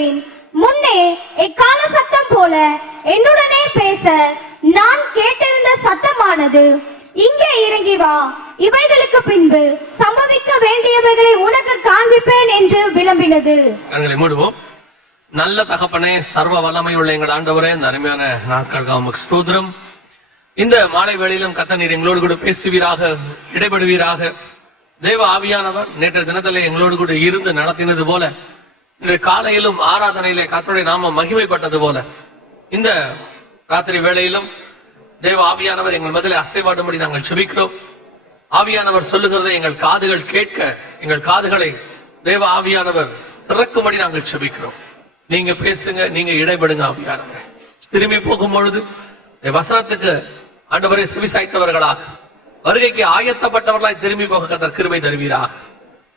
வந்தேன். முன்னே எக்கால சத்தம் போல என்னுடனே பேச நான் கேட்டிருந்த சத்தமானது, இங்கே இறங்கி வா, இவைகளுக்கு பின்பு சம்பவிக்க வேண்டியவைகளை உனக்கு காண்பிப்பேன் என்று விளம்பினது. மூடுவோம். நல்ல தகப்பனே, சர்வ வல்லமை உள்ள எங்கள் ஆண்டவரே, இந்த அருமையான நாட்களுக்கு உமக்கு ஸ்தோத்திரம். இந்த மாலை வேளையிலும் கர்த்தர் நீர் எங்களோடு கூட பேசுவீராக, இடைபடுவீராக. தேவ ஆவியானவர் நேற்று தினத்திலே எங்களோடு கூட இருந்து நடத்தினது போல, இன்று காலையிலும் ஆராதனையிலே கர்த்தருடைய நாமம் மகிமைப்பட்டது போல, இந்த ராத்திரி வேளையிலும் தேவ ஆவியானவர் எங்கள் மத்தியிலே அசைவாடும்படி நாங்கள் செபிக்கிறோம். ஆவியானவர் சொல்லுகிறதை எங்கள் காதுகள் கேட்க, எங்கள் காதுகளை தேவ ஆவியானவர் திறக்கும்படி நாங்கள் செபிக்கிறோம். நீங்க பேசுங்க, நீங்க இடைபடுங்க ஆவியானவர். திரும்பி போகும் பொழுது வசனத்துக்கு ஆண்டவரை செவிசாய்த்தவர்களாக, வருகைக்கு ஆயத்தப்பட்டவர்களாய் திரும்பி போக கர்த்தர் கிருபை தருவீராக.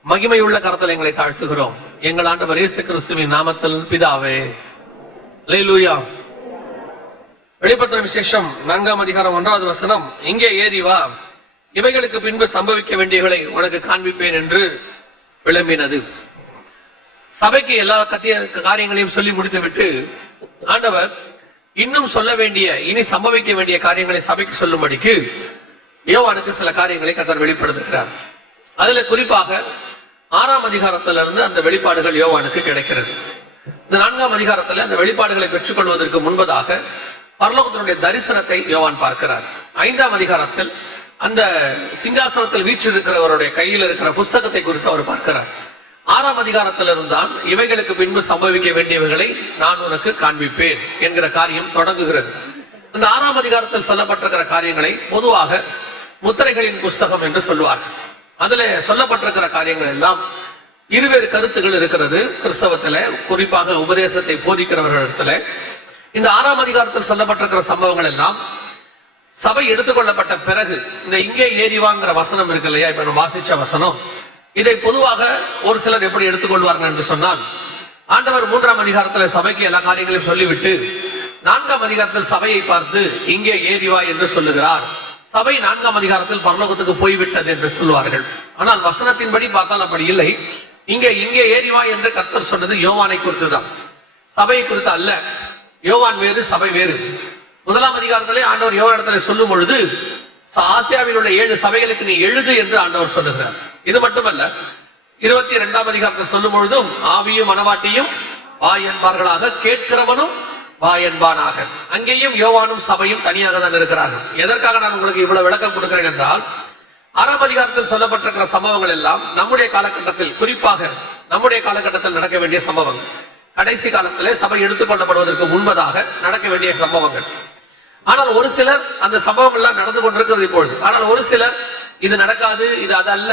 மகிமை உள்ள கரத்தில் எங்களை தாழ்த்துகிறோம் எங்கள் ஆண்டவர் இயேசு கிறிஸ்துவின் நாமத்தில் பிதாவே. அல்லேலூயா. வெளிப்படுத்தின விசேஷம் 4ஆம் அதிகாரம் 1வது வசனம், இங்கே ஏறி வா, இவைகளுக்கு பின்பு சம்பவிக்க வேண்டியவர்களை உனக்கு காண்பிப்பேன் என்று விளம்பினது. சபைக்கு எல்லா காரியங்களையும் சொல்லி முடித்துவிட்டு ஆண்டவர் இன்னும் சொல்ல வேண்டிய, இனி சம்பவிக்க வேண்டிய காரியங்களை சபைக்கு சொல்லும்படிக்கு யோவானுக்கு சில காரியங்களை கர்த்தர் வெளிப்படுத்துகிறார். அதுல குறிப்பாக 6ஆம் அதிகாரத்திலிருந்து அந்த வெளிப்பாடுகள் யோவானுக்கு கிடைக்கிறது. இந்த 4ஆம் அதிகாரத்தில் அந்த வெளிப்பாடுகளை பெற்றுக்கொள்வதற்கு முன்பதாக பரலோகத்தினுடைய தரிசனத்தை யோவான் பார்க்கிறார். 5ஆம் அதிகாரத்தில் அந்த சிங்காசனத்தில் வீற்றிருக்கிறவருடைய கையில் இருக்கிற புஸ்தகத்தை குறித்து அவர் பார்க்கிறார். 6ஆம் அதிகாரத்திலிருந்தான் இவைகளுக்கு பின்பு சம்பவிக்க வேண்டியவைகளை நான் உனக்கு காண்பிப்பேன் என்கிற காரியம் தொடங்குகிறது. அந்த 6ஆம் அதிகாரத்தில் சொல்லப்பட்டிருக்கிற காரியங்களை பொதுவாக முத்திரைகளின் புஸ்தகம் என்று சொல்லுவார்கள். அதுல சொல்லப்பட்டிருக்கிற காரியங்கள் எல்லாம் இருவேறு கருத்துகள் இருக்கிறது கிறிஸ்தவத்துல, குறிப்பாக உபதேசத்தை போதிக்கிறவர்களிடத்துல. இந்த 6ஆம் அதிகாரத்தில் சொல்லப்பட்டிருக்கிற சம்பவங்கள் எல்லாம் சபை எடுத்துக்கொள்ளப்பட்ட பிறகு, இந்த இங்கே ஏறிவாங்கிற வசனம் இருக்கு இல்லையா, இப்ப நம்ம வாசிச்ச வசனம், இதை பொதுவாக ஒரு சிலர் எப்படி எடுத்துக்கொள்வார்கள் என்று சொன்னால், ஆண்டவர் 3ஆம் அதிகாரத்தில் சபைக்கு எல்லா காரியங்களையும் சொல்லிவிட்டு 4ஆம் அதிகாரத்தில் சபையை பார்த்து இங்கே ஏறிவா என்று சொல்லுகிறார். சபை 4ஆம் அதிகாரத்தில் பரலோகத்துக்கு போய்விட்டது என்று சொல்வார்கள். ஆனால் வசனத்தின்படி பார்த்தால் அப்படி இல்லை. இங்கே ஏறிவா என்று கர்த்தர் சொன்னது யோவானை குறித்து தான், சபையை குறித்து அல்ல. யோவான் வேறு, சபை வேறு. 1ஆம் அதிகாரத்திலே ஆண்டவர் யோவானிடத்திலே சொல்லும் பொழுது, ஆசியாவில் உள்ள 7 சபைகளுக்கு நீ எழுது என்று ஆண்டவர் சொல்லுகிறார். இது மட்டுமல்ல, 22ஆம் அதிகாரத்தில் சொல்லும் பொழுதும் ஆவியும் மனவாட்டியும் வாய் என்பார்களாக, கேட்கிறவனும் வாய் என்பானாக. அங்கேயும் யோவானும் சபையும் தனியாக தான் இருக்கிறார்கள். எதற்காக நான் உங்களுக்கு இவ்வளவு விளக்கம் கொடுக்கிறேன் என்றால், 6ஆம் அதிகாரத்தில் சொல்லப்பட்டிருக்கிற சம்பவங்கள் எல்லாம் நம்முடைய காலகட்டத்தில், குறிப்பாக நம்முடைய காலகட்டத்தில் நடக்க வேண்டிய சம்பவங்கள். கடைசி காலத்திலே சபை எடுத்துக்கொள்ளப்படுவதற்கு முன்பதாக நடக்க வேண்டிய சம்பவங்கள். ஆனால் ஒரு சிலர் அந்த சம்பவங்கள்லாம் நடந்து கொண்டிருக்கிறது இப்பொழுது. ஆனால் ஒரு சிலர் இது நடக்காது, இது அதல்ல,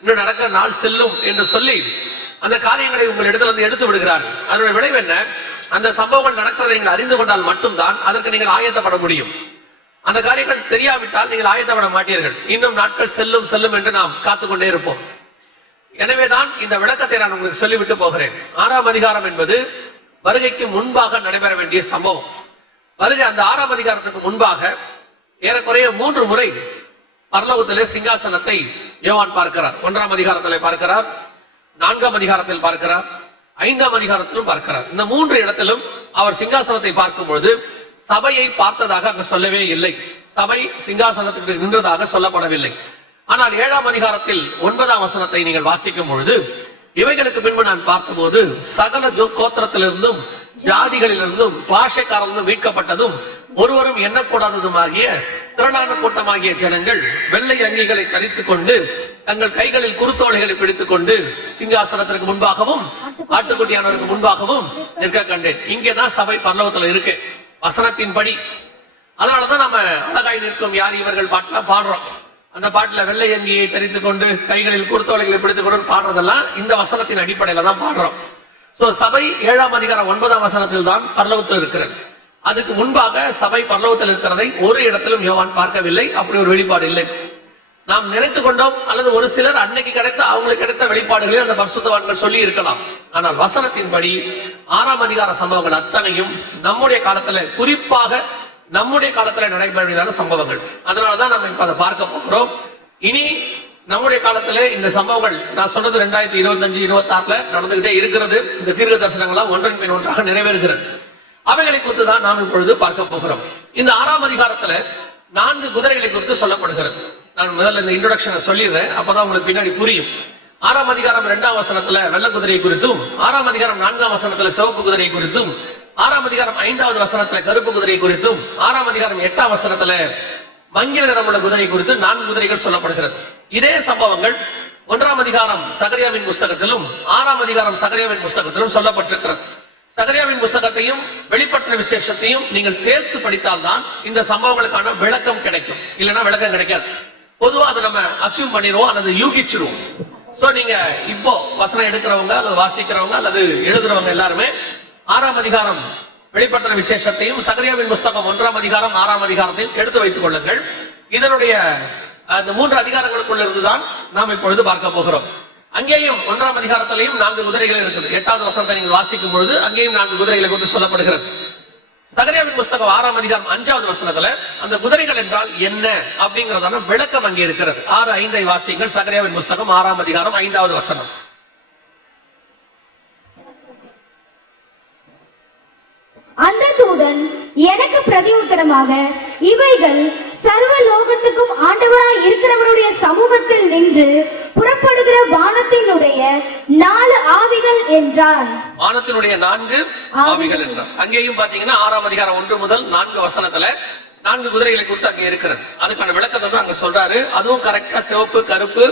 இன்னும் நடக்க நாள் செல்லும் என்று சொல்லி அந்த காரியங்களை உங்கள் இடத்துல இருந்து எடுத்து விடுகிறார்கள். அதனுடைய விளைவு என்ன? அந்த சம்பவங்கள் நடக்கிறதை நீங்கள் அறிந்து கொண்டால் மட்டும்தான் அதற்கு நீங்கள் ஆயத்தப்பட முடியும். அந்த காரியங்கள் தெரியாவிட்டால் நீங்கள் ஆயத்தப்பட மாட்டீர்கள். இன்னும் நாட்கள் செல்லும் செல்லும் என்று நாம் காத்துக்கொண்டே இருப்போம். எனவேதான் இந்த விளக்கத்தை நான் உங்களுக்கு சொல்லிவிட்டு போகிறேன். 6ஆம் அதிகாரம் என்பது வருகைக்கு முன்பாக நடைபெற வேண்டிய சம்பவம். வருகை அந்த 6ஆம் அதிகாரத்துக்கு முன்பாக ஏறக்குறைய 3 முறை பரலோகத்திலே சிங்காசனத்தை யோவான் பார்க்கிறார். 1ஆம் அதிகாரத்திலே பார்க்கிறார், 4ஆம் அதிகாரத்தில் பார்க்கிறார், 5ஆம் அதிகாரத்திலும் பார்க்கிறார். இந்த 3 இடத்திலும் அவர் சிங்காசனத்தை பார்க்கும் பொழுது சபையை பார்த்ததாக அங்கு சொல்லவே இல்லை. சபை சிங்காசனத்துக்கு நின்றதாக சொல்லப்படவில்லை. ஆனால் 7ஆம் அதிகாரத்தில் 9ஆம் வசனத்தை நீங்கள் வாசிக்கும் பொழுது, இவைகளுக்கு பின்பு நான் பார்த்தபோது சகல கோத்திரத்திலிருந்தும் ஜாதிகளிலிருந்தும் பாஷைக்காரர்களும் மீட்கப்பட்டதும் ஒருவரும் எண்ணக்கூடாததுமாகிய திரளான கூட்டமாகிய ஜனங்கள் வெள்ளை அங்கிகளை தரித்துக் கொண்டு தங்கள் கைகளில் குருத்தோலைகளை பிடித்துக் கொண்டு சிங்காசனத்திற்கு முன்பாகவும் ஆட்டுக்குட்டியானவருக்கு முன்பாகவும் நிற்க கண்டேன். இங்கேதான் சபை பரலோகத்துல இருக்கு வசனத்தின்படி. அதனாலதான் நம்ம அழகாய் நிற்கும் யார் இவர்கள் பாட்டுலாம் பாடுறோம். அந்த பாட்டுல வெள்ளை அங்கியை தரித்துக் கொண்டு கைகளில் குருத்தோலைகளை பிடித்துக் கொண்டு பாடுறதெல்லாம் இந்த வசனத்தின் அடிப்படையில தான் பாடுறோம். சபை 7ஆம் அதிகாரம் 9ஆம் வசனத்தில் தான் பரலோகத்தில் இருக்கிறது. அதுக்கு முன்பாக சபை பரலோகத்தில் இருக்கிறதை ஒரு இடத்திலும் யோவான் பார்க்கவில்லை. அப்படி ஒரு வெளிப்பாடு இல்லை. நாம் நினைத்துக் கொண்டோம், அல்லது ஒரு சிலர் அன்னைக்கு கிடைத்த அவங்களுக்கு கிடைத்த வெளிப்பாடுகளில் அந்த பரிசுத்தவான்கள் சொல்லி இருக்கலாம். ஆனால் வசனத்தின்படி 6ஆம் அதிகார சம்பவங்கள் அத்தனையும் நம்முடைய காலத்துல, குறிப்பாக நம்முடைய காலத்துல நடைபெறவேண்டியதான சம்பவங்கள். அதனாலதான் நம்ம இப்ப அதை பார்க்க போகிறோம். இனி நம்முடைய காலத்துல இந்த சம்பவங்கள் நான் சொன்னது 2025-26 நடந்துகிட்டே இருக்கிறது. இந்த தீர்க்க தரிசனங்களாம் ஒன்றன் பின் ஒன்றாக நிறைவேறுகிறது. அவைகளை குறித்து தான் நாம் இப்பொழுது பார்க்க போகிறோம். இந்த 6ஆம் அதிகாரத்துல 4 குதிரைகளை குறித்து சொல்லப்படுகிறது. நான் முதல்ல இந்த இன்ட்ரோடக்ஷனை சொல்லிடுறேன், அப்பதான் உங்களுக்கு பின்னாடி புரியும். 6ஆம் அதிகாரம் 2ஆம் வசனத்துல வெள்ளை குதிரை குறித்தும், 6ஆம் அதிகாரம் 4ஆம் வசனத்துல சிவப்பு குதிரை குறித்தும், 6ஆம் அதிகாரம் 5வது வசனத்துல கருப்பு குதிரை குறித்தும், 6ஆம் அதிகாரம் 8ஆம் வசனத்துல மங்கிர நிறமுள்ள குதிரை குறித்து 4 குதிரைகள் சொல்லப்படுகிறது. இதே சம்பவங்கள் 1ஆம் அதிகாரம் சகரியாவின் புஸ்தகத்திலும் 6ஆம் அதிகாரம் சகரியாவின் புஸ்தகத்திலும் சொல்லப்பட்டிருக்கிறது. சகரியாவின் புஸ்தகத்தையும் வெளிப்பட்ட விசேஷத்தையும் நீங்கள் சேர்த்து படித்தால்தான் இந்த சம்பவங்களுக்கான விளக்கம் கிடைக்கும். இல்லைன்னா விளக்கம் கிடைக்காது. பொதுவா அதை நம்ம அசியூம் பண்ணிடுவோம் அல்லது யூகிச்சிருவோம். சோ நீங்க இப்போ வசனம் எடுக்கிறவங்க அல்லது வாசிக்கிறவங்க அல்லது எழுதுறவங்க எல்லாருமே 6ஆம் அதிகாரம் வெளிப்பட்ட விசேஷத்தையும் சகரியாவின் புஸ்தகம் 1ஆம் அதிகாரம் 6ஆம் அதிகாரத்தையும் எடுத்து வைத்துக் கொள்ளுங்கள். இதனுடைய அந்த 3 அதிகாரங்களுக்குள்ள இருந்துதான் நாம் இப்பொழுது பார்க்க போகிறோம். அங்கேயும் 1ஆம் அதிகாரத்திலையும் 4 குதிரைகள் இருக்குது. 8வது வசனத்தை நீங்கள் வாசிக்கும் பொழுது அங்கேயும் 4 குதிரைகளை குறித்து சொல்லப்படுகிறது. சகரியாவின் புஸ்தகம் 6ஆம் அதிகாரம் 5வது வசனத்துல அந்த குதிரைகள் என்றால் என்ன அப்படிங்கறதான விளக்கம் அங்கே இருக்கிறது. 6:5 வாசிங்கள். சகரியாவின் புஸ்தகம் 6ஆம் அதிகாரம் 5வது வசனம். அந்த தூதன் எனக்கு பிரதி உத்தரமாக, இவைகள் சர்வ லோகத்துக்கும் ஆண்டவராய் இருக்கிறவருடைய சமூகத்தில் நின்று புறப்படுகிற வானத்தினுடைய 4 ஆவிகள் என்றார். வானத்தினுடைய 4 ஆவிகள் என்றார். அங்கேயும் பாத்தீங்கன்னா 6ஆம் அதிகாரம் 1 முதல் 4 வசனத்துல 4 குதிரைகளை குறித்து அங்கே இருக்கிறது. அதுக்கான விளக்கத்தை தான் அங்க சொல்றாரு. அதுவும் கரெக்டா சிவப்பு, கருப்பு,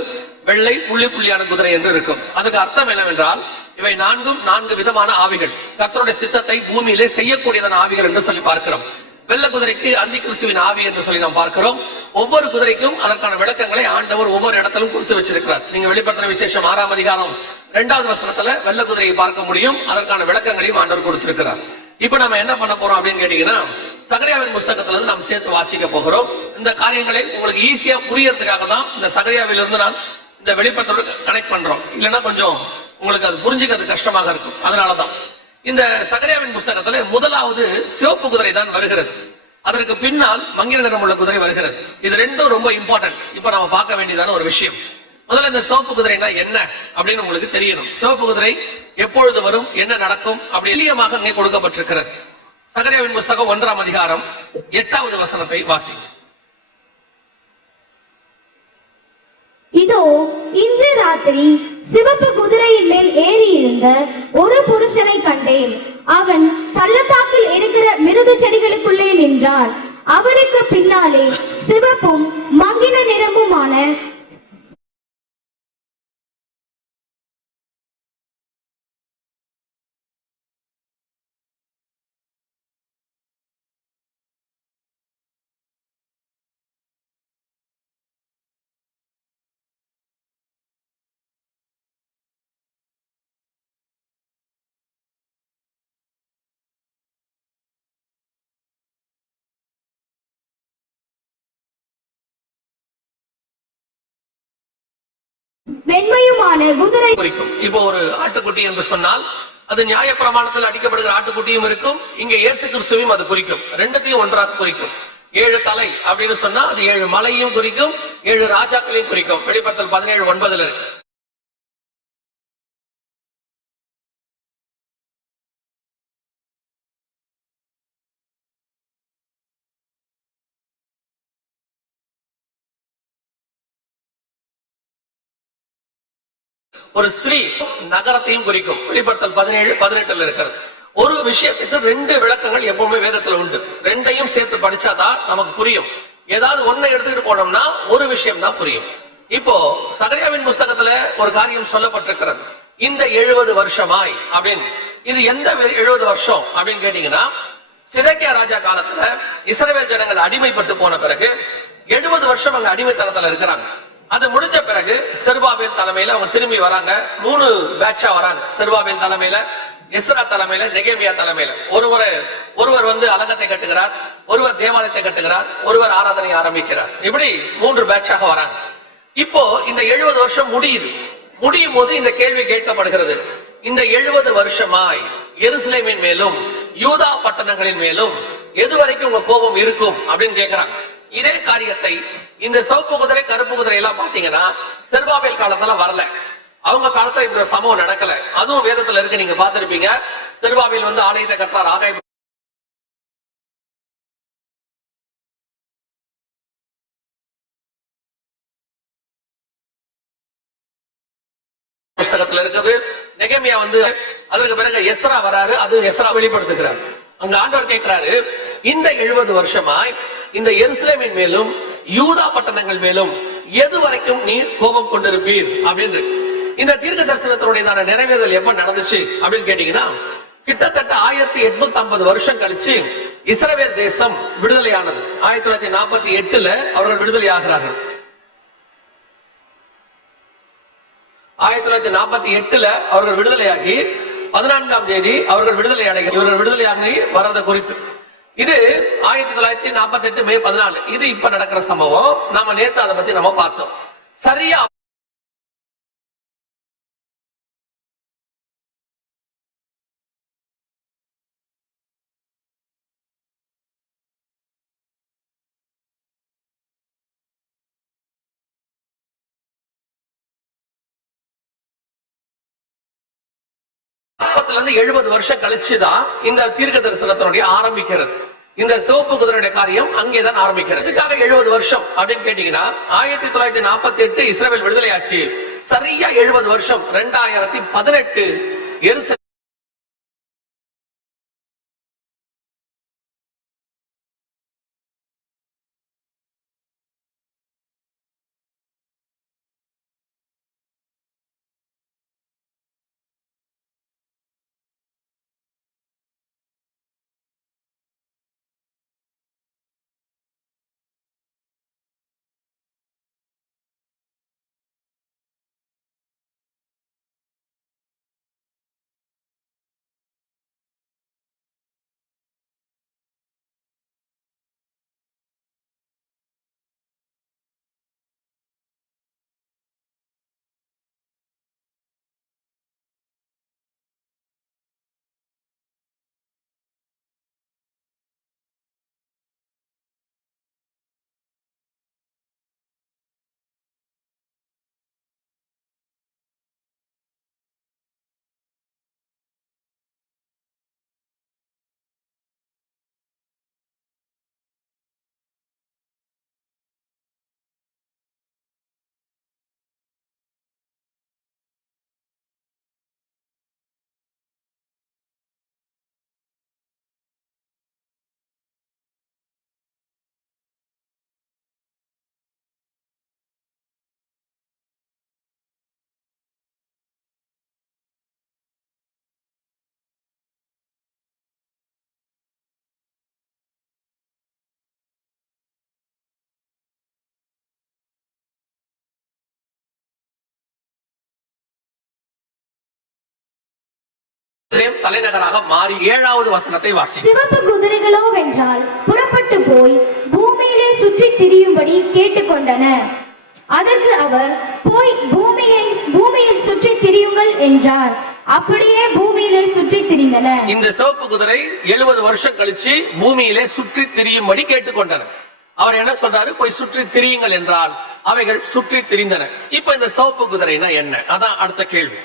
வெள்ளை, புள்ளி புள்ளியான குதிரை என்று இருக்கும். அதுக்கு அர்த்தம் என்னவென்றால் இவை 4 விதமான ஆவிகள், கர்த்தருடைய சித்தத்தை பூமியிலே செய்யக்கூடியதான ஆவிகள் என்று சொல்லி பார்க்கிறோம். வெள்ளை குதிரைக்கு அந்தி கிறிஸ்துவின் ஆவி என்று சொல்லி நாம் பார்க்கிறோம். ஒவ்வொரு குதிரைக்கும் அதற்கான விளக்கங்களை ஆண்டவர் ஒவ்வொரு இடத்திலும் கொடுத்து வச்சிருக்கிறார். நீங்க வெளிப்படுத்தின விசேஷம் 6ஆம் அதிகாரம் 2வது வசனத்துல வெள்ளை குதிரையை பார்க்க முடியும். அதற்கான விளக்கங்களையும் ஆண்டவர் கொடுத்திருக்கிறார். இப்ப நம்ம என்ன பண்ண போறோம் அப்படின்னு கேட்டீங்கன்னா, சகரியாவின் புஸ்தகத்துல இருந்து நாம் சேர்த்து வாசிக்க போகிறோம். இந்த காரியங்களை உங்களுக்கு ஈஸியா புரியறதுக்காக தான் இந்த சகரியாவில இருந்து நான் இந்த வெளிப்பட்டோடு கனெக்ட் பண்றோம். இல்லைன்னா கொஞ்சம் உங்களுக்கு அது புரிஞ்சுக்கிறது கஷ்டமாக இருக்கும். அதனாலதான் இந்த சகரியாவின் புஸ்தகத்துல முதலாவது சிவப்பு குதிரை தான் வருகிறது. அதற்கு பின்னால் மங்கிர நிறமுள்ள குதிரை வருகிறது. இது ரெண்டும் ரொம்ப இம்பார்ட்டன்ட். இப்ப நம்ம பார்க்க வேண்டியதான ஒரு விஷயம். முதல்ல இந்த சிவப்பு குதிரைனா என்ன அப்படின்னு உங்களுக்கு தெரியணும். சிவப்பு குதிரை எப்பொழுது வரும், என்ன நடக்கும் அப்படி எளியமாக அங்கே கொடுக்கப்பட்டிருக்கிறது. சகரியாவின் புஸ்தகம் 1ஆம் அதிகாரம் 8வது வசனத்தை வாசி. இதோ இன்று ராத்திரி சிவப்பு குதிரையின் மேல் ஏறி இருந்த ஒரு புருஷனை கண்டேன். அவன் பள்ளத்தாக்கில் இருக்கிற மிருது செடிகளுக்குள்ளே நின்றான். அவனுக்கு பின்னாலே சிவப்பும் மங்கின நிறமுமான வெண்மையுமான குதிரை குறிக்கும். இப்போ ஒரு ஆட்டுக்குட்டி என்று சொன்னால் அது நியாய பிரமாணத்தில் அடிக்கப்படுகிற ஆட்டுக்குட்டியும் இருக்கும். இங்க இயேசு கிறிஸ்துவையும் அது குறிக்கும். ரெண்டுத்தையும் ஒன்றாக குறிக்கும். 7 தலை அப்படின்னு சொன்னா அது 7 மலையும் குறிக்கும், 7 ராஜாக்களையும் குறிக்கும். வெளிப்படுத்தல் 17:9 இருக்கு. ஒரு ஸ்திரீ நகரத்தையும் குறிக்கும். வெளிப்படுத்தல் 17:18 இருக்கிறது. ஒரு விஷயத்துக்கு 2 விளக்கங்கள் எப்பவுமே வேதத்துல உண்டு. ரெண்டையும் சேர்த்து படிச்சாதான் நமக்கு புரியும். ஏதாவது ஒன்னை எடுத்துக்கிட்டு போனோம்னா ஒரு விஷயம் தான் புரியும். இப்போ சகரியாவின் புஸ்தகத்துல ஒரு காரியம் சொல்லப்பட்டிருக்கிறது. இந்த 70 வருஷமாய் அப்படின்னு. இது எந்த 70 வருஷம் அப்படின்னு கேட்டீங்கன்னா, சிதேக்கியா ராஜா காலத்துல இஸ்ரவேல் ஜனங்கள் அடிமைப்பட்டு போன பிறகு 70 வருஷம் அங்க அடிமைத்தனத்துல இருக்கிறாங்க. அது முடிஞ்ச பிறகு செருபாபேல் தலைமையில அவங்க திரும்பி வராங்க. 3 பேட்சா வராங்க. செருபாபேல் தலைமையில, எஸ்ரா தலைமையில, நெகேமியா தலைமையில. ஒருவர் வந்து அலங்கத்தை கட்டுகிறார், ஒருவர் தேவாலயத்தை கட்டுகிறார், ஒருவர் ஆராதனை ஆரம்பிக்கிறார். இப்படி 3 பேட்சாக வராங்க. இப்போ இந்த 70 வருஷம் முடியும் போது இந்த கேள்வி கேட்கப்படுகிறது. இந்த 70 வருஷமாய் எருசலேமின் மேலும் யூதா பட்டணங்களின் மேலும் எது வரைக்கும் உங்க கோபம் இருக்கும் அப்படின்னு கேட்கிறாங்க. இதே காரியத்தை இந்த சிவப்பு குதிரை கருப்பு குதிரை எல்லாம் பாத்தீங்கன்னா செருபாபேல் காலத்துல வரல. அவங்க காலத்துல இப்படி ஒரு சம்பவம் நடக்கல. அதுவும் வேதத்துல இருக்கு, நீங்க பார்த்திருப்பீங்க. செருபாபேல் வந்து ஆலயத்தை கட்டுறார். ஆகாய புஸ்தகத்துல இருக்குது. நெகேமியா வந்து அதற்கு பிறகு எஸ்ரா வராரு. அது எஸ்ரா வெளிப்படுத்துகிறார். அங்க ஆண்டவர் கேட்கிறாரு, இந்த 70 வருஷமாய் இந்த எருசலேமின் மேலும் யூதா பட்டணங்கள் மேலும் எது வரைக்கும் நீர் கோபம் கொண்டிருப்பீர் அப்படின்னு. இந்த தீர்க்க தரிசனத்தினுடையதான நிறைவேறுதல் எப்ப நடந்துச்சு அப்படின்னு கேட்டீங்கன்னா, கிட்டத்தட்ட 1850 வருஷம் கழிச்சு இஸ்ரவேல் தேசம் விடுதலையானது. 1948 அவர்கள் விடுதலை ஆகிறார்கள். 1948 அவர்கள் விடுதலையாகி 14ஆம் தேதி அவர்கள் விடுதலை அடைகிறார். இவர்கள் விடுதலையாகி வர்றதை குறித்து இது 1948 மே 14. இது இப்ப நடக்கிற சம்பவம். நாம நேத்து அதை பத்தி நம்ம பார்த்தோம். சரியா இருந்து 70 வருஷம் கழிச்சுதான் இந்த தீர்க்க தரிசனத்தினுடைய ஆரம்பிக்கிறது. இந்த சிவப்பு குதிரையுடைய காரியம் அங்கேதான் ஆரம்பிக்கிறது. இதுக்காக 70 வருஷம் அப்படின்னு கேட்டீங்கன்னா, 1948 இஸ்ரவேல் விடுதலை ஆச்சு. சரியா 70 வருஷம் 2018 எருசலேம் தலைநகராக மாறி 7வது வசனத்தை வாசி. சிவப்பு குதிரைகளோ வென்றால் புறப்பட்டு போய் பூமியிலே சுற்றி திரியும்படி கேட்டுக்கொண்டன. அதற்கு அவர், போய் பூமியில் சுற்றி திரியுங்கள் என்றார். அப்படியே பூமியிலே சுற்றி திரிந்தன. இந்த சிவப்பு குதிரை 70 வருஷம் கழிச்சு பூமியிலே சுற்றி திரியும்படி கேட்டுக்கொண்டன. அவர் என்ன சொல்றாரு? போய் சுற்றி திரியுங்கள் என்றால் அவைகள் சுற்றி திரிந்தன. இப்ப இந்த சிவப்பு குதிரைனா என்ன? அதான் அடுத்த கேள்வி.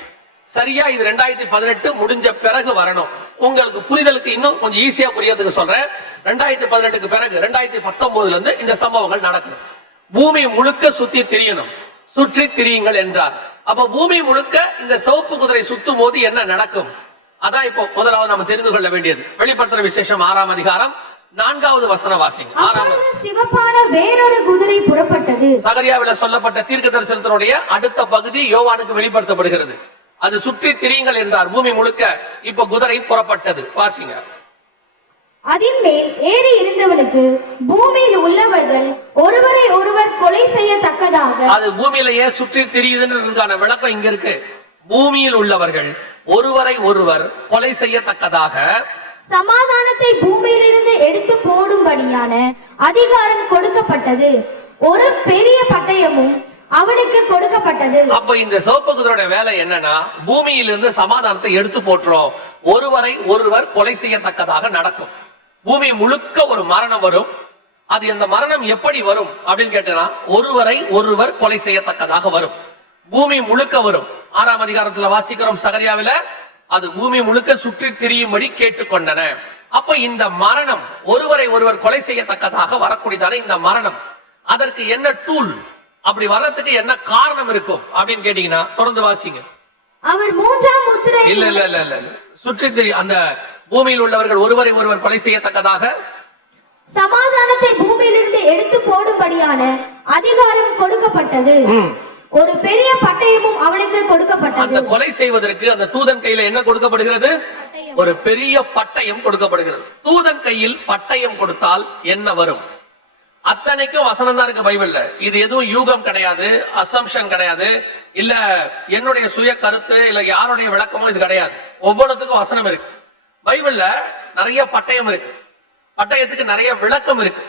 சரியா இது 2018 முடிஞ்ச பிறகு வரணும். உங்களுக்கு புரிதலுக்கு இன்னும் கொஞ்சம் ஈஸியா புரியறதுக்கு சொல்றேன். 2018க்கு பிறகு 2019 இருந்து இந்த சம்பவங்கள் நடக்கணும். பூமி முழுக்க சுத்தி திரியணும். சுற்றி திரியுங்கள் என்றார். அப்ப பூமி முழுக்க இந்த சிவப்பு குதிரை சுத்தும் போது என்ன நடக்கும்? அதான் இப்போ முதலாவது நம்ம தெரிந்து கொள்ள வேண்டியது. வெளிப்படுத்துற விசேஷம் 6ஆம் அதிகாரம் 4வது வசனம் வாசிங்க. 6ஆம் சிவப்பான வேறொரு குதிரை புறப்பட்டது. சகரியாவில சொல்லப்பட்ட தீர்க்க தரிசனத்தினுடைய அடுத்த பகுதி யோவானுக்கு வெளிப்படுத்தப்படுகிறது. அது சுற்றி திரியுங்கள் என்றார். பூமி முழுக்க இப்ப குதிரை புறப்பட்டது. வாசிங்க. அதின் மேல் ஏறி இருந்தவனுக்கு பூமியில் உள்ளவர்கள் ஒருவரை ஒருவர் கொலை செய்யத்தக்கதாக. அது பூமியிலேயே சுற்றி திரியுதுன்றதுக்கான விளக்கம் இங்க இருக்கு. பூமியில் உள்ளவர்கள் ஒருவரை ஒருவர் கொலை செய்யத்தக்கதாக சமாதானத்தை பூமியிலிருந்து எடுத்து போடும்படியான அதிகாரம் கொடுக்கப்பட்டது. ஒரு பெரிய பட்டயமும் அவனுக்கு கொடுக்கப்பட்டது. அப்ப இந்த சிவப்பு குதிரையோட வேலை என்னன்னா, பூமியிலிருந்து சமாதானத்தை எடுத்து போட்டுரும். ஒருவரை ஒருவர் கொலை செய்யத்தக்கதாக நடக்கும். பூமி முழுக்க ஒரு மரணம் வரும். அது இந்த மரணம் எப்படி வரும் அப்படின்னு கேட்டா ஒருவரை ஒருவர் கொலை செய்யத்தக்கதாக வரும். பூமி முழுக்க வரும். 6ஆம் அதிகாரத்துல வாசிக்கிறோம் சகரியாவில, அது பூமி முழுக்க சுற்றி திரியும்படி கேட்டுக்கொண்டன. அப்ப இந்த மரணம் ஒருவரை ஒருவர் கொலை செய்யத்தக்கதாக வரக்கூடியதான இந்த மரணம், அதற்கு என்ன டூல், அப்படி வர்றதுக்கு என்ன காரணம் இருக்கும் அப்படின்னு கேட்டீங்கன்னா தொடர்ந்து வாசிங்க. அவர் 3ஆம் முத்திரை இல்ல இல்ல இல்ல இல்ல சுற்றி திரி அந்த பூமியில் உள்ளவர்கள் ஒருவரை ஒருவர் கொலை செய்யத்தக்கதாக சமாதானத்தை பூமியிலிருந்து எடுத்து போடும்படியான அதிகாரம் கொடுக்கப்பட்டது. ஒரு பெரிய பட்டயமும் அவனுக்கு கொடுக்கப்பட்டது. அந்த கொலை செய்வதற்கு அந்த தூதன் கையில என்ன கொடுக்கப்படுகிறது? ஒரு பெரிய பட்டயம் கொடுக்கப்படுகிறது. தூதன் கையில் பட்டயம் கொடுத்தால் என்ன வரும்? அத்தனைக்கும் வசனம் தான் இருக்கு பைபிள்ல. இது எதுவும் யூகம் கிடையாது, அசம்ஷன் கிடையாது, இல்ல என்னுடைய சுய கருத்து, இல்ல யாருடைய விளக்கமோ இது கிடையாது. ஒவ்வொன்றுத்துக்கும் வசனம் இருக்கு. பைபிள்ல நிறைய பட்டயம் இருக்கு. பட்டயத்துக்கு நிறைய விளக்கம் இருக்கு.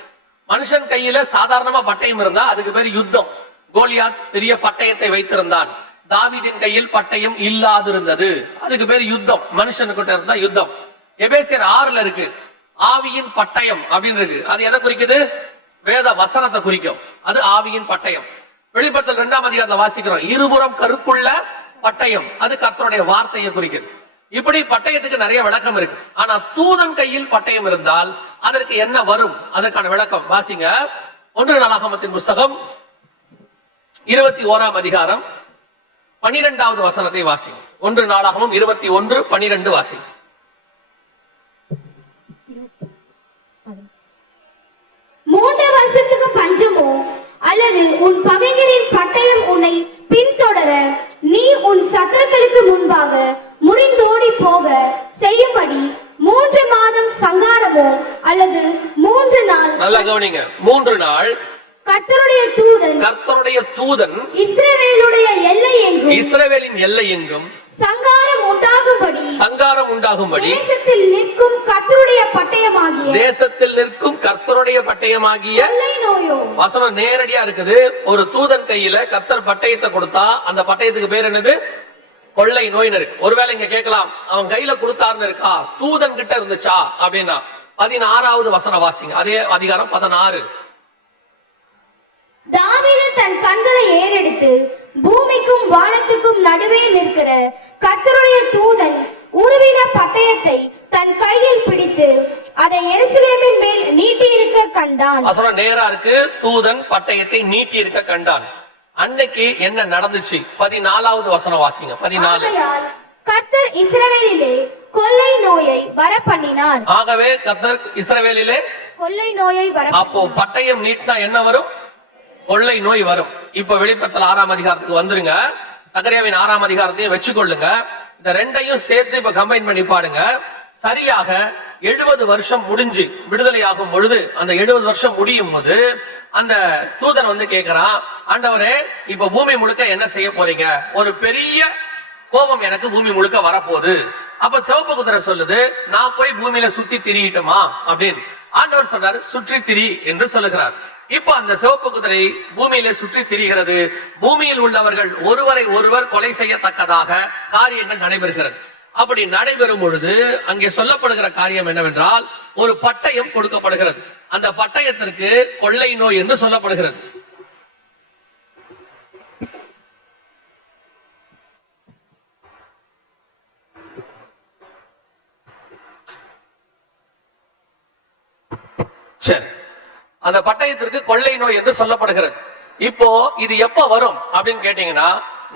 மனுஷன் கையில சாதாரணமா பட்டயம் இருந்தா அதுக்கு பேர் யுத்தம். கோலியாத் பெரிய பட்டயத்தை வைத்திருந்தான். தாவீதின் கையில் பட்டயம் இல்லாதிருந்தது, அதுக்கு பேர் யுத்தம். மனுஷனுக்கிட்ட இருந்தா யுத்தம். எபேசியர் 6ல இருக்கு ஆவியின் பட்டயம் அப்படின்னு இருக்கு. அது எதை குறிக்குது? வேத வசனத்தை குறிக்கும். அது ஆவியின் பட்டயம். வெளிப்படுத்தல் 2ஆம் அதிகாரத்துல வாசிக்கிறோம், இருபுறம் கருக்குள்ள பட்டயம், அது கர்த்தருடைய வார்த்தையை குறிக்குது. இப்படி பட்டயத்துக்கு நிறைய விளக்கம் இருக்கு. ஆனா தூதன் கையில் பட்டயம் இருந்தால் அதற்கு என்ன வரும்? அதற்கான விளக்கம் வாசிங்க. 1 நாளாகமத்தின் புஸ்தகம் 21ஆம் அதிகாரம் 12வது வசனத்தை வாசிங்க. 1 நாளாகமம் 21:12 வாசிங்க. 3 வருஷத்துக்கு பஞ்சமோ அல்லது உன் பகைஞரின் பட்டயம் உன்னை பின்தொடர நீ உன் சத்துருக்களுக்கு முன்பாக முறிந்தோடி போக செய்யும்படி 3 மாதம் சங்காரமோ அல்லது 3 நாள். நல்லா கவனிங்க. 3 நாள் கர்த்தருடைய தூதன் இஸ்ரவேலுடைய எல்லை எங்கும், இஸ்ரவேலின் எல்லை எங்கும் சங்காரம் உண்டாகும்படி தேசத்தில் நிற்கும் கர்த்தருடைய பட்டயமாகிய வசனம் நேரடியா இருக்குது. ஒரு தூதன் கையில கர்த்தர் பட்டயத்தை கொடுத்தா அந்த பட்டயத்துக்கு பேர் என்னது? கொள்ளை நோய் இருக்கு. ஒருவேளை இங்க கேட்கலாம், அவன் கையில கொடுத்தாருன்னு இருக்கா, தூதன் கிட்ட இருந்துச்சா அப்படின்னா 16வது வசனம் வாசிங்க. அதே அதிகாரம் 16. தாவீது தன் கண்களை ஏறெடுத்து பூமிக்கும் வானத்துக்கும் நடுவே நிற்கிற கர்த்தருடைய தூதன் உருவின பட்டயத்தை தன் கையில் பிடித்து அதை எருசலேமின் மேல் நீட்டி இருக்க கண்டான். வசனம் நேரா இருக்கு. தூதன் பட்டயத்தை நீட்டி இருக்க கண்டான். அன்னைக்கு என்ன நடந்துச்சு? 14வது வசனம் வாசிங்க. 14. கர்த்தர் இஸ்ரவேலிலே கொள்ளை நோயை வர பண்ணினார். ஆகவே கர்த்தர் இஸ்ரவேலிலே கொள்ளை நோயை வர. அப்போ பட்டயம் நீட்டினா என்ன வரும்? கொள்ளை நோய் வரும். இப்ப வெளிப்படுத்தல் 6ஆம் அதிகாரத்துக்கு வந்துருங்க. சகரியாவின் 6ஆம் அதிகாரத்தையும் வச்சுக்கொள்ளுங்க. இந்த ரெண்டையும் சேர்த்து இப்ப கம்பைன் பண்ணி பாருங்க. சரியாக 70 வருஷம் முடிஞ்சு விடுதலையாகும் பொழுது, அந்த 70 வருஷம் முடியும் போது அந்த தூதன் வந்து கேட்கிறான், ஆண்டவரே இப்ப பூமி முழுக்க என்ன செய்ய போறீங்க? ஒரு பெரிய கோபம் எனக்கு பூமி முழுக்க வரப்போகுது. அப்ப சிவப்பு குதிரை சொல்லுது, நான் போய் பூமியில சுத்தி திரியட்டுமா அப்படின்னு. ஆண்டவர் சொன்னார், சுற்றி திரி என்று சொல்லுகிறார். இப்ப அந்த சிவப்பு குதிரை பூமியில சுற்றி திரிகிறது. பூமியில் உள்ளவர்கள் ஒருவரை ஒருவர் கொலை செய்யத்தக்கதாக காரியங்கள் நடைபெறுகிறது. அப்படி நடைபெறும் பொழுது அங்கே சொல்லப்படுகிற காரியம் என்னவென்றால், ஒரு பட்டயம் கொடுக்கப்படுகிறது. அந்த பட்டயத்திற்கு கொள்ளை நோய் என்று சொல்லப்படுகிறது. சரி, அந்த பட்டயத்திற்கு கொள்ளை நோய் என்று சொல்லப்படுகிறது. இப்போ இது எப்ப வரும் அப்படின்னு கேட்டீங்கன்னா,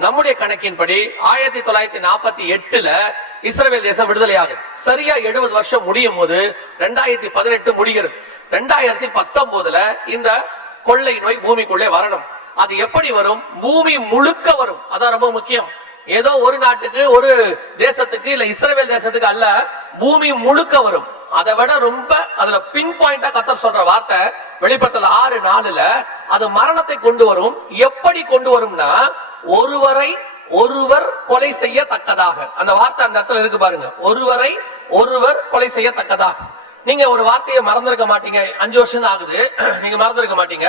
நம்முடைய கணக்கின்படி 1948ல இஸ்ரவேல் தேசம் விடுதலை ஆகுது. சரியா 70 வருஷம் முடியும் போது 2018 முடிகிறது. 2019ல இந்த கொள்ளை நோய் பூமிக்குள்ளே வரணும். அது எப்படி வரும்? பூமி முழுக்க வரும். அதான் ரொம்ப முக்கியம். ஏதோ ஒரு நாட்டுக்கு, ஒரு தேசத்துக்கு, இல்ல இஸ்ரவேல் தேசத்துக்கு அல்ல, பூமி முழுக்க வரும். அதை விட ரொம்ப அதுல பின் பாயிண்டா கர்த்தர் சொல்ற வார்த்தை வெளிப்படுத்தல் 6:4. அது மரணத்தை கொண்டு வரும். எப்படி கொண்டு வரும்னா, ஒருவரை ஒருவர் கொலை செய்யத்தக்கதாக. அந்த வார்த்தை அந்த இடத்துல இருக்கு பாருங்க, ஒருவரை ஒருவர் கொலை செய்யத்தக்கதாக. நீங்க ஒரு வார்த்தையை மறந்திருக்க மாட்டீங்க. 5 வருஷம் தான் ஆகுது, நீங்க மறந்திருக்க மாட்டீங்க.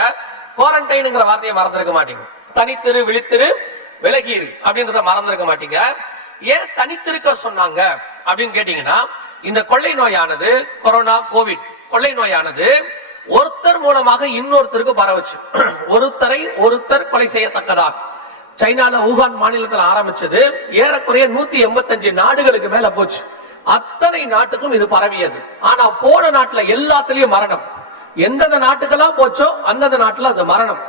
குவாரண்டைன்ங்கிற வார்த்தையை மறந்திருக்க மாட்டீங்க. தனித்திரு, விழித்திரு, விலகிரு அப்படின்றத மறந்திருக்க மாட்டீங்க. ஏன் தனித்திருக்க சொன்னாங்க அப்படின்னு கேட்டீங்கன்னா, இந்த கொள்ளை நோயானது, கொரோனா, கோவிட் கொள்ளை நோயானது ஒருத்தர் மூலமாக இன்னொருத்தருக்கு பரவச்சு. ஒருத்தரை ஒருத்தர் கொலை செய்யத்தக்கதா சைனால ஊகான் மாநிலத்தில் ஆரம்பிச்சது. ஏறக்குறைய 185 நாடுகளுக்கு மேல போச்சு. அத்தனை நாட்டுக்கும் இது பரவியது. ஆனா போன நாட்டுல எல்லாத்துலயும் மரணம். எந்தெந்த நாட்டுக்கெல்லாம் போச்சோ அந்தந்த நாட்டுல அது மரணம்.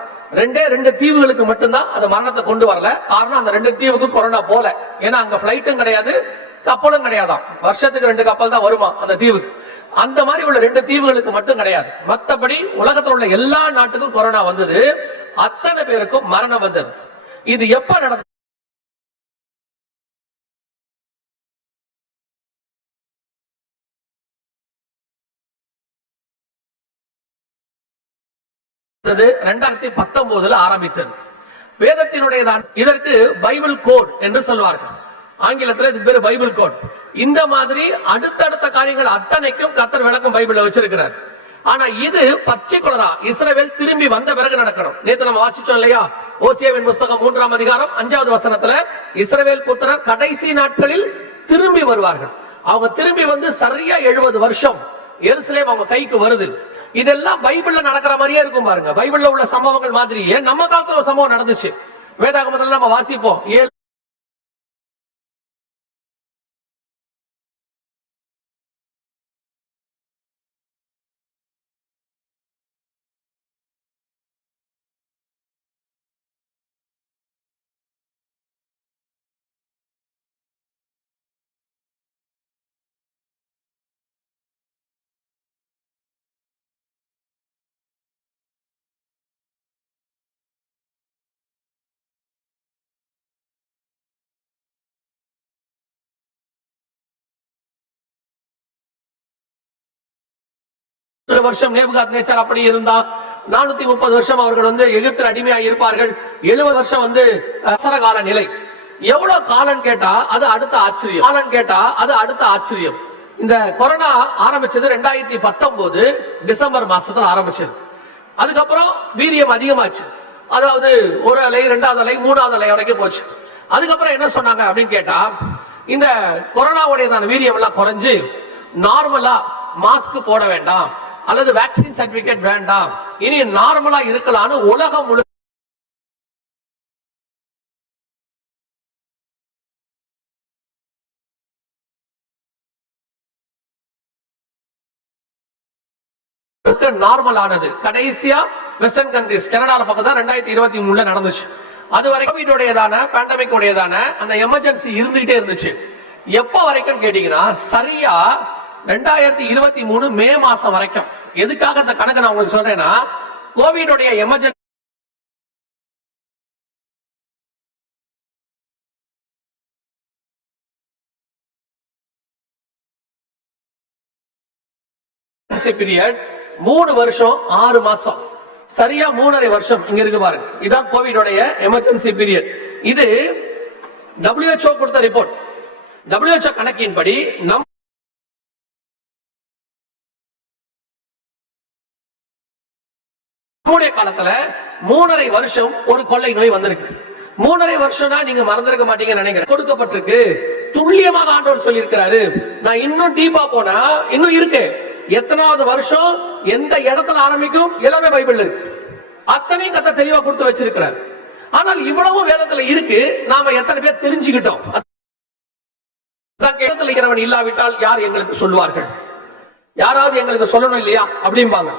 2 தீவுகளுக்கு மட்டும்தான் அது மரணத்தை கொண்டு வரல. காரணம் அந்த 2 தீவுக்கு கொரோனா போல. ஏன்னா அங்க பிளைட்டும் கிடையாது, கப்பலும் கிடையாதாம். வருஷத்துக்கு 2 கப்பல் தான் வருமா அந்த தீவுக்கு. அந்த மாதிரி உள்ள 2 தீவுகளுக்கு மட்டும் கிடையாது. மற்றபடி உலகத்தில் உள்ள எல்லா நாட்டுக்கும் கொரோனா வந்தது. அத்தனை பேருக்கும் மரணம் வந்தது. இது எப்ப நடந்தது? அது 2019 ஆரம்பித்தது. வேதத்தினுடையதான். இதற்கு பைபிள் கோட் என்று சொல்வார்கள். ஆங்கிலத்தில் இதுக்கு பேரு பைபிள் கோட். இந்த மாதிரி அடுத்தடுத்த காரியங்கள் அத்தனைக்கும் கர்த்தர் விளக்கம் பைபிள்ல வச்சிருக்கிறார். ஆனா இது பச்சை குளரா இஸ்ரவேல் திரும்பி வந்த பிறகு நடக்கணும். நேத்து நம்ம வாசிச்சோம் இல்லையா? ஓசியாவின் புத்தகம் 3ஆம் அதிகாரம் 5வது வசனத்துல இஸ்ரவேல் புத்திரர் கடைசி நாட்களில் திரும்பி வருவார்கள். அவங்க திரும்பி வந்து சரியா 70 வருஷம் எருசலேம் அவங்க கைக்கு வருது. இதெல்லாம் பைபிள்ல நடக்கிற மாதிரியே இருக்கும் பாருங்க. பைபிள்ல உள்ள சம்பவங்கள் மாதிரியே நம்ம காலத்துல ஒரு சம்பவம் நடந்துச்சு. வேதாகமத்துல நம்ம வாசிப்போம். வருஷம் நேபுகாத்நேச்சர் அப்படி இருந்தா 430 வருஷம் அவர்கள் வந்து எகிப்தில் அடிமையாக இருப்பார்கள். 70 வருஷம் வந்து அசரகால நிலை. எவ்வளவு காலம் கேட்டா அது அடுத்த ஆச்சரியம். காலம் கேட்டா அது அடுத்த ஆச்சரியம். இந்த கொரோனா ஆரம்பிச்சது 2019 டிசம்பர் மாசத்துல ஆரம்பிச்சது. அதுக்கப்புறம் வீரியம் அதிகமாச்சு. அதாவது ஒரு அலை, 2வது அலை, 3வது அலை வரைக்கும் போச்சு. அதுக்கப்புறம் என்ன சொன்னாங்க அப்படின்னு கேட்டா, இந்த கொரோனாவுடையதான வீரியம் எல்லாம் குறைஞ்சு நார்மலா மாஸ்க் போட வேண்டாம் அல்லது வேக்சின் சர்டிபிகேட் வேண்டாம், இனி நார்மலா இருக்கலாம்னு உலகம் முழுக்க நார்மல் ஆனது. கடைசியா வெஸ்டர்ன் கண்ட்ரிஸ் கனடால பக்கம் தான் 2023 நடந்துச்சு. அது வரைக்கும் கோவிடோடையதான பேண்டமிக் உடையதான அந்த எமர்ஜென்சி இருந்துகிட்டே இருந்துச்சு. எப்ப வரைக்கும் கேட்டீங்கன்னா சரியா 2023 மே மாசம் வரைக்கும். எதுக்காக இந்த கணக்கு நான் உங்களுக்கு சொல்றேன்னா, கோவிடோடைய எமர்ஜென்சி பீரியட் 3 வருஷம் 6 மாசம், சரியா 3.5 வருஷம் இங்க இருக்கு பாருங்க. இதான் கோவிடோடைய எமர்ஜென்சி பீரியட். இது WHO கொடுத்த ரிப்போர்ட். WHO கணக்கின்படி நம்முடைய காலத்துல 3.5 வருஷம் ஒரு கொள்ளை நோய் வந்திருக்கு. 3.5 வருஷம்னா நீங்க மறந்திருக்க மாட்டீங்கன்னு நினைக்கிறேன். கொடுக்கப்பட்டிருக்கு. துல்லியமாக ஆண்டவர் சொல்லி இருக்கிறாரு. நான் இன்னும் டீப்பா போனா இன்னும் இருக்கு. எத்தனாவது வருஷம் எந்த இடத்துல ஆரம்பிக்கும் எல்லாமே பைபிள் இருக்கு. அத்தனையும் கத்த தெளிவா கொடுத்து வச்சிருக்கிறார். ஆனால் இவ்வளவு வேதத்துல இருக்கு. நாம எத்தனை பேர் தெரிஞ்சுக்கிட்டோம்? இடத்துல இருக்கிறவன் இல்லாவிட்டால் யார் எங்களுக்கு சொல்வார்கள்? யாராவது எங்களுக்கு சொல்லணும் இல்லையா அப்படிம்பாங்க.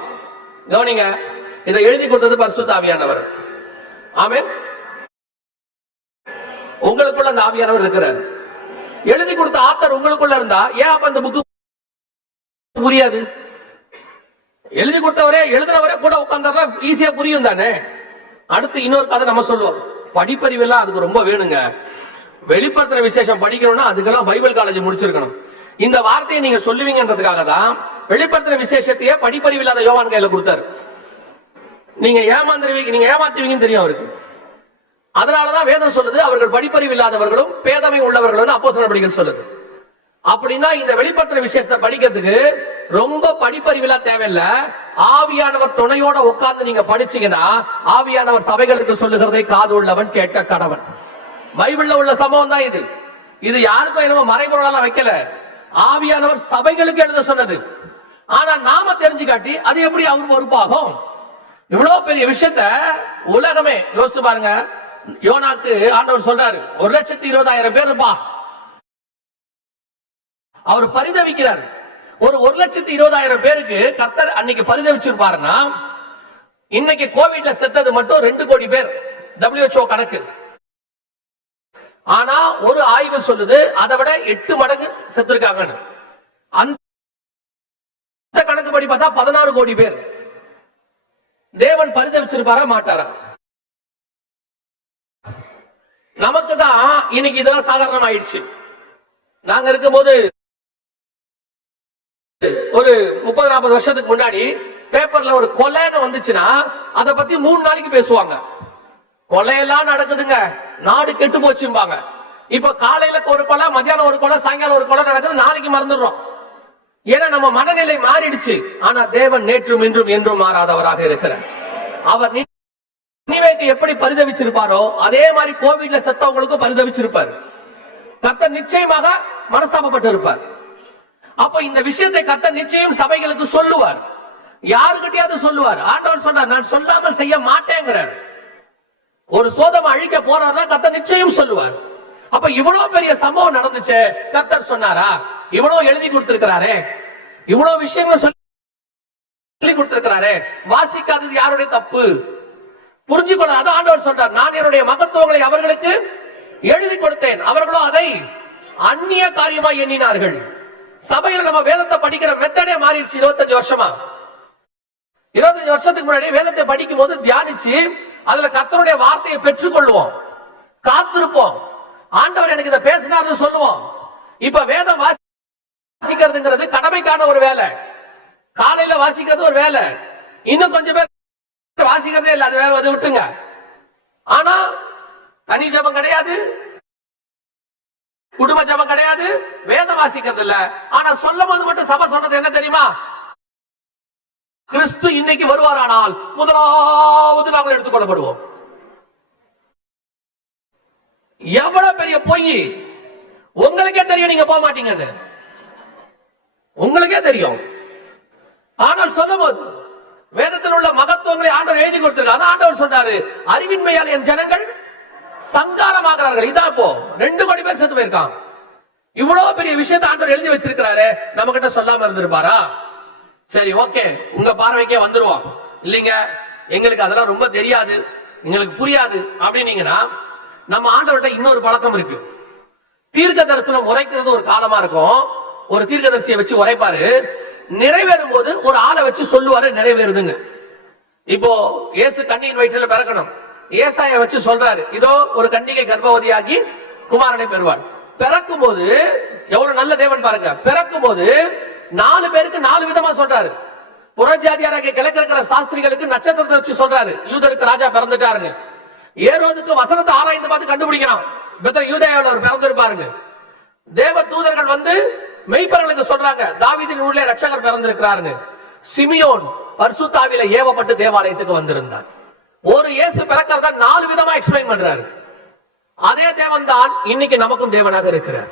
கவனிங்க, இதை எழுதி கொடுத்தது பரிசுத்த ஆவியானவர். ஆமென். உங்களுக்குள்ள அந்த ஆவியானவர் இருக்கிறார். எழுதி கொடுத்த ஆத்தர் உங்களுக்குள்ள இருந்தா ஏன் அப்ப அந்த புக்கு புரியாது? எழுதி கொடுத்தவரே எழுதுறவரே கூட உட்கார்ந்தா ஈஸியா புரியும் தானே. அடுத்து இன்னொரு கதை நம்ம சொல்லுவோம். படிப்பறிவு எல்லாம் அதுக்கு ரொம்ப வேணுங்க. வெளிப்படுத்துற விசேஷம் படிக்கணும்னா அதுக்கெல்லாம் பைபிள் காலேஜ் முடிச்சிருக்கணும். இந்த வார்த்தையை நீங்க சொல்லுவீங்கன்றதுக்காக தான் வெளிப்படுத்துற விசேஷத்தையே படிப்பறிவு இல்லாத யோவான் கையில கொடுத்தாரு. நீங்க ஏமாந்துருவீங்க, நீங்க ஏமாத்துவீங்கன்னு தெரியும் அவருக்கு. அதனாலதான் வேதம் சொல்லுது அவர்கள் படிப்பறிவு இல்லாதவர்களும் பேதமை உள்ளவர்களும் அப்போஸ்தலர் படிக்க சொல்லுது. அப்படின்னா இந்த வெளிப்படுத்துற விசேஷத்தை படிக்கிறதுக்கு ரொம்ப படிப்பறிவிலா தேவையில்லை. ஆவியானவர் துணையோட உட்கார்ந்து நீங்க படிச்சீங்கன்னா ஆவியானவர் சபைகளுக்கு சொல்லுகிறதை காது உள்ளவன் கேட்க கடவன். பைபிள்ல உள்ள சம்பவம் தான் இது. இது யாருக்கும் என்னமோ மறைமுறையெல்லாம் வைக்கல. ஆவியானவர் சபைகளுக்கு எழுத சொன்னது. ஆனா நாம தெரிஞ்சு காட்டி அது எப்படி அவர் பொறுப்பாகும்? இவ்வளவு பெரிய விஷயத்த உலகமே யோசிச்சு பாருங்க. யோனாக்கு ஆண்டவர் சொல்றாரு 1,20,000 பேர் இருப்பா. அவர் பரிதவிக்கிறார். ஒரு 1,20,000 பேருக்கு கர்த்தர் அன்னைக்கு பரிதவிச்சிருப்பாருன்னா, இன்னைக்கு கோவிட்ல செத்தது மட்டும் 2 கோடி பேர் WHO கணக்கு. ஆனா ஒரு ஆய்வு சொல்லுது அதை விட 8 மடங்கு செத்துருக்காங்கன்னு. அந்த கணக்கு படி பார்த்தா 16 கோடி பேர். தேவன் பரிதவிச்சிருப்பாரா மாட்டாரா? நமக்கு தான் இன்னைக்கு இதெல்லாம் சாதாரணம் ஆயிடுச்சு. நாங்க இருக்கும்போது ஒரு 30-40 வருஷத்துக்கு முன்னாடி பேப்பர்ல ஒரு கொலைன்னு வந்துச்சுன்னா அதை பத்தி 3 நாளைக்கு பேசுவாங்க. கொலையெல்லாம் நடக்குதுங்க, நாடு கெட்டு போச்சும்பாங்க. இப்ப காலையில ஒரு கொலை, மத்தியானம் ஒரு கொலை, சாயங்காலம் ஒரு கொலை நடக்குது, நாளைக்கு மறந்துடுறோம். ஏன்னா நம்ம மனநிலை மாறிடுச்சு. ஆனா தேவன் நேற்றும் இன்றும் என்றும் மாறாதவராக இருக்கிறார். அவர் நினைவேக்கு எப்படி பரிதவிச்சிருப்பாரோ அதே மாதிரி கோவிட்ல செத்தவங்களுக்கும் பரிதவிச்சிருப்பார். கர்த்தர் நிச்சயமாக மனஸ்தாபப்பட்டு இருப்பார். அப்ப இந்த விஷயத்தை கர்த்தர் நிச்சயம் சபைகளுக்கு சொல்லுவார். யாருக்கிட்டையாவது சொல்லுவார். ஆண்டவர் சொன்னார், நான் சொல்லாமல் செய்ய மாட்டேங்கிறார். ஒரு சோதம் அழிக்க போறாருன்னா கர்த்தர் நிச்சயம் சொல்லுவார். அப்ப இவ்வளவு பெரிய சம்பவம் நடந்துச்சு, கர்த்தர் சொன்னாரா? இவ்வளவு எழுதி கொடுத்திருக்கிறாரே, இவ்வளவு விஷயங்கள் சொல்லி கொடுத்திருக்கிறாரே, வாசிக்காதது யாருடைய தப்பு? புரிஞ்சுக்கொள்ள. அதான் ஆண்டவர் சொல்றார், நான் என்னுடைய மகத்துவங்களை அவர்களுக்கு எழுதி கொடுத்தேன், அவர்களோ அதை அந்நிய காரியமாய் எண்ணினார்கள். சபையில் நம்ம வேதத்தை படிக்கிற மெத்தடே மாறிடுச்சு. 25 வருஷமா, 25 வருஷத்துக்கு முன்னாடி வேதத்தை படிக்கும் போது தியானிச்சு அதுல கர்த்தருடைய வார்த்தையை பெற்றுக்கொள்வோம், காத்திருப்போம். ஆண்டவர் எனக்கு இதை பேசினார்னு சொல்லுவோம். இப்ப வேதம் வாசிக்கிறதுங்கிறது கடமைக்கான ஒரு வேலை. காலையில வாசிக்கிறது ஒரு வேலை. இன்னும் கொஞ்சம் பேர் வாசிக்கிறதே இல்லை, அது வேலை, அதை விட்டுங்க. ஆனா தனி ஜபம் கிடையாது, குடும்ப ஜபம் கிடையாது, வேதம் வாசிக்கிறது இல்ல. ஆனா சொல்லும் போது மட்டும் சபை சொன்னது என்ன தெரியுமா? கிறிஸ்து இன்னைக்கு வருவாரானால் முதலாவது நாங்கள் எடுத்துக்கொள்ளப்படுவோம். எவ்வளவு பெரிய பொய்! உங்களுக்கே தெரியும் நீங்க போக மாட்டீங்கன்னு, உங்களுக்கே தெரியும். ஆனால் சொல்லும் போது வேதத்தில் உள்ள மகத்துவங்களை ஆண்டவர் எழுதி கொடுத்திருக்காரு. ஆண்டவர் சொன்னாரு, அறிவின்மையால் என் ஜனங்கள் சங்காரமாகிறார்கள். இதான் இப்போ 2 கோடி பேர் செத்து போயிருக்கான். இவ்வளவு பெரிய விஷயத்தை ஆண்டவர் எழுதி வச்சிருக்கிறாரு, நம்ம கிட்ட சொல்லாம இருந்திருப்பாரா? சரி, ஓகே, உங்க பார்வைக்கே வந்துருவோம். இல்லைங்க, எங்களுக்கு அதெல்லாம் ரொம்ப தெரியாது, எங்களுக்கு புரியாது அப்படின்னீங்கன்னா, நம்ம ஆண்டவர்கிட்ட இன்னொரு பழக்கம் இருக்கு. தீர்க்க தரிசனம் உரைக்கிறது ஒரு காலமா இருக்கும். ஒரு தீர்க்கதரிசியை வச்சு உரைப்பாரு, நிறைவேறும் போது ஒரு ஆளை வச்சு சொல்லுவாரு நிறைவேறுதுன்னு. இப்போ இயேசு கன்னியின் வயிற்றில பிறக்கணும், ஏசாயா வச்சு சொல்றாரு, இதோ ஒரு கன்னிகை கர்ப்பவதியாகி குமாரனை பெறுவாள். பிறக்கும் போது எவ்வளவு நல்ல தேவன் பாருங்க. பிறக்கும் போது 4 பேருக்கு 4 விதமா சொல்றாரு. புறஜாதியாராகிய கிழக்கு இருக்கிற சாஸ்திரிகளுக்கு நட்சத்திரத்தை வச்சு சொல்றாரு, யூதருக்கு ராஜா பிறந்துட்டாருன்னு. ஏரோதுக்கு வசனத்தை ஆராய்ந்து பார்த்து கண்டுபிடிக்கிறான், யூதேயாவில் அவர் பிறந்திருப்பாருங்க. தேவ தூதர்கள் வந்து மெய்ப்பர்களுக்கு சொல்றாங்க, தாவீதின் ஊரிலே ரட்சகர் பிறந்திருக்கிறாருன்னு. சிமியோன் பரிசுத்த ஆவியில ஏவப்பட்டு தேவாலயத்துக்கு வந்திருந்தார். ஒரு இயேசு பிறக்கிறத 4 விதமா எக்ஸ்பிளைன் பண்றாரு. அதே தேவன் தான் இன்னைக்கு நமக்கும் தேவனாக இருக்கிறார்.